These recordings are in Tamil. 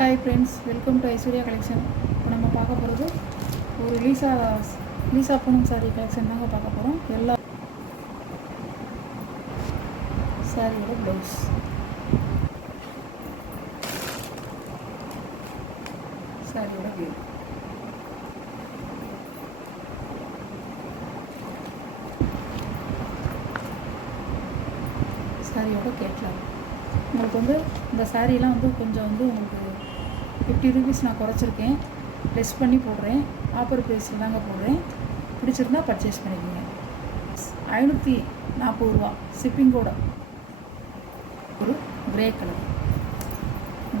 Hi friends, welcome to Aishwarya collection. இப்போ நம்ம பார்க்க போகிறது ஒரு லீசா பூனம் சாரீ கலெக்ஷன் தாங்க பார்க்க போகிறோம். எல்லா சாரியோட ப்ளவுஸ், சாரியோட வியூ, சாரியோட கேட்லாக். உங்களுக்கு வந்து இந்த சாரீலாம் வந்து கொஞ்சம் வந்து உங்களுக்கு 50 ரூபீஸ் நான் குறைச்சிருக்கேன், லெஸ் பண்ணி போடுறேன். ஆஃபர் ப்ரைஸில் தாங்க போடுறேன். பிடிச்சிருந்தா பர்ச்சேஸ் பண்ணிக்கோங்க. 540 ரூபா ஷிப்பிங்கோட. ஒரு கிரே கலர்,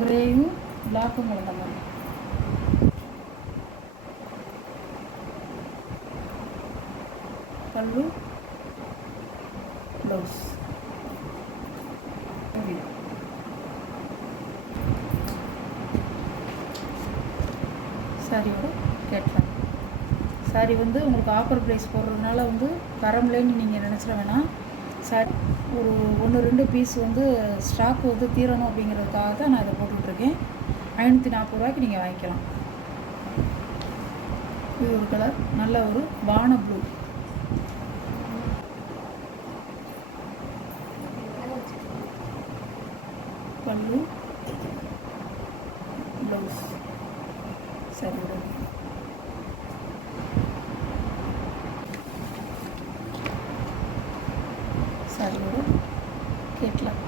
கிரேயும் பிளாக்கும் கலந்த மாதிரி. பல்லு, ப்ளவுஸ், சாரியோட கேட்லாக். சாரி வந்து உங்களுக்கு ஆஃபர் ப்ரைஸ் போடுறதுனால வந்து தரம்லேன்னு நீங்கள் நினச்சிட வேணாம். சாரி ஒரு 1-2 பீஸ் வந்து ஸ்டாக் வந்து தீரணும் அப்படிங்கிறதுக்காக தான் நான் இதை போட்டுட்ருக்கேன். 540 ரூபாய்க்கு நீங்கள் வாங்கிக்கலாம். இது ஒரு கலர், நல்ல ஒரு வான ப்ளூ. பல்லு, ப்ளவுஸ், சாரியோட சாரியோட கேட்லாக்.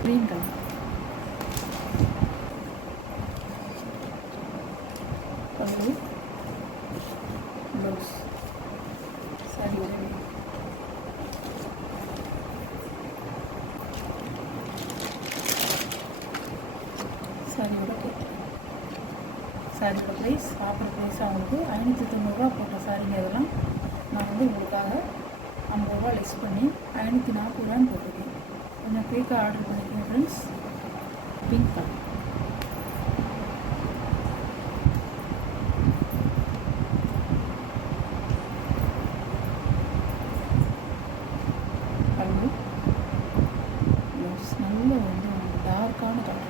க்ரீன் கலர், பல்லு, ப்ளவுஸ், சாரியோட சாரியோட கேட்லாக். சாரியோட ப்ரைஸ் ஆஃபர் ப்ரைஸ் அவங்களுக்கு 590 ரூபா போட்ட சாரிங்க. அதெல்லாம் நான் வந்து உங்களுக்காக 50 ரூபா லெஸ் பண்ணி 540 ரூபான்னு போட்டிருக்கேன். கொஞ்சம் குயிக்காக ஆர்டர் பண்ணிக்கோங்க ஃப்ரெண்ட்ஸ். பிங்க் கலர், பல்லு, ப்ளவுஸ், நல்ல வந்து டார்க்கான கலர்.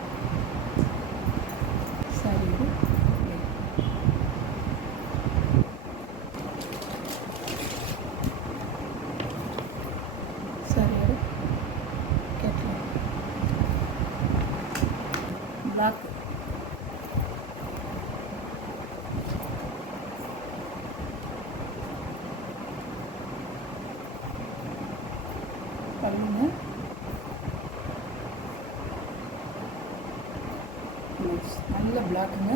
சாரியோட சாரியோட கேட்லாக். பிளாக், பல்லுங்க, ப்ளவுஸ், நல்ல பிளாக்குங்க.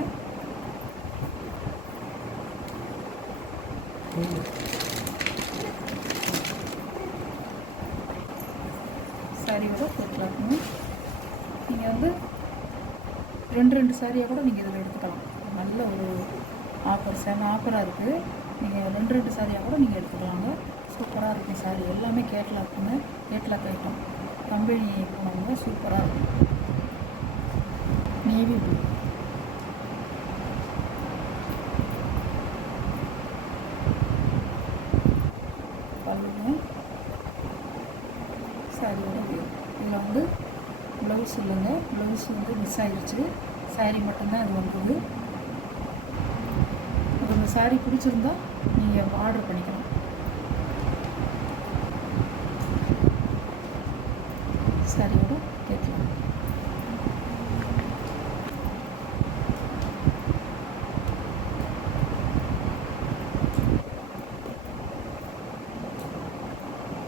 சாரியோட கேட்லாக்குங்க. நீங்கள் வந்து 2 சாரியாக கூட நீங்கள் இதில் எடுத்துக்கலாம். நல்ல ஒரு ஆஃபர், செம ஆஃபராக இருக்குது. நீங்கள் 2 சாரியாக கூட நீங்கள் எடுத்துக்கலாங்க. சூப்பராக இருக்கும் சாரி. எல்லாமே கேட்லாக்குங்க, கேட்லாக் ஐட்டம். கம்பெனி போனவங்க சூப்பராக இருக்கும். நேவி ப்ளூ, பல்லுங்க, சாரியோட வியூ. இதில் வந்து ப்ளவுஸ் இல்லைங்க, ப்ளவுஸ் வந்து மிஸ் ஆகிடுச்சு. சாரீ மட்டும்தான் அது வந்தது. இந்த சாரீ பிடிச்சிருந்தா நீங்கள் ஆர்டர் பண்ணிக்கலாம். சாரியோட கேட்கலாம்.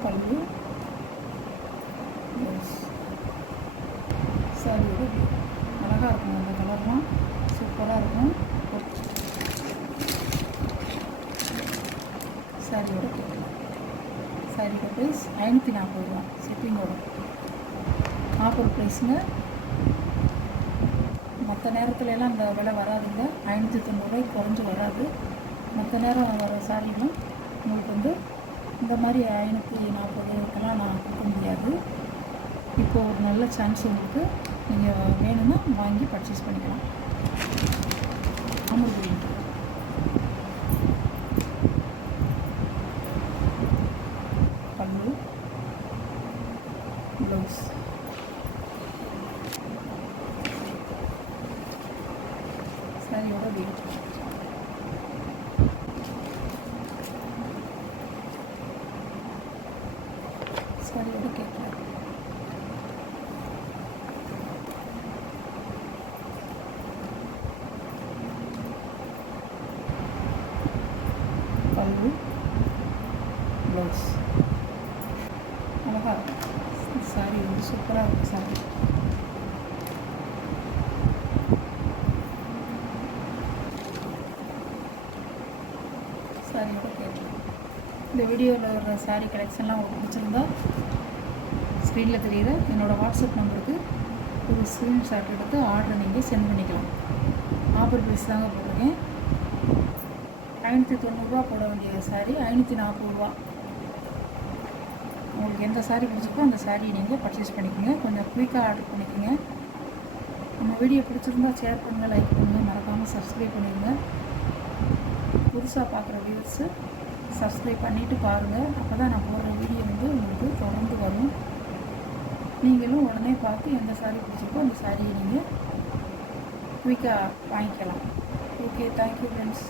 பல்லு, ப்ளவுஸ், சாரியோட வியூ. அழகாக இருக்கும். அந்த கலர்லாம் சூப்பராக இருக்கும். சாரியோட கேட்கலாம். சாரியோட ப்ரைஸ் 540 ரூபா ஷிப்பிங்கோட. ஆஃபர் ப்ரைஸுங்க. மற்ற நேரத்துலலாம் இந்த விலை வராதுங்க. 590 ரூபாய்க்கு குறைஞ்சி வராது. மற்ற நேரம் வர சாரிலாம் உங்களுக்கு வந்து இந்த மாதிரி 540 நான் கொடுக்க முடியாது. இப்போ ஒரு நல்ல சான்ஸ் உங்களுக்கு. நீங்கள் வேணும்னா வாங்கி பர்ச்சேஸ் பண்ணிக்கலாம். அமர்வு, பல்லு, ப்ளவுஸ், சாரியோட வெயிட், சாரியோட கேட்குறேன். பல்லு, ப்ளவுஸ் அழகா இருக்கும். சாரி வந்து சூப்பராக இருக்கும். சாரி சாரியோட கேட்கலாம். இந்த வீடியோவில் வர சாரீ கலெக்ஷன்லாம் உங்களுக்கு பிடிச்சிருந்தா ஸ்க்ரீனில் தெரியுற என்னோடய வாட்ஸ்அப் நம்பருக்கு ஒரு ஸ்க்ரீன்ஷாட் எடுத்து ஆர்டரை நீங்கள் சென்ட் பண்ணிக்கலாம். ஆஃபர் ப்ரைஸ் தாங்க போட்டிருக்கேன். 590 போட வேண்டிய சாரீ 540. உங்களுக்கு எந்த சாரீ பிடிச்சிருக்கோ அந்த சாரீ நீங்கள் பர்ச்சேஸ் பண்ணிக்கோங்க. கொஞ்சம் குயிக்காக ஆர்டர் பண்ணிக்கோங்க. நம்ம வீடியோ பிடிச்சிருந்தா ஷேர் பண்ணுங்கள், லைக் பண்ணுங்கள், மறக்காமல் சப்ஸ்கிரைப் பண்ணிடுங்க. புதுசாக பார்க்குற வியூவர்ஸு சப்ஸ்கிரைப் பண்ணிவிட்டு பாருங்கள். அப்போ தான் நான் போடுற வீடியோ வந்து உங்களுக்கு தொடர்ந்து வரும். நீங்களும் உடனே பார்த்து எந்த சாரீ பிடிச்சிருக்கோ அந்த சாரியை நீங்கள் குயிக்காக வாங்கிக்கலாம். Okay, thank you friends.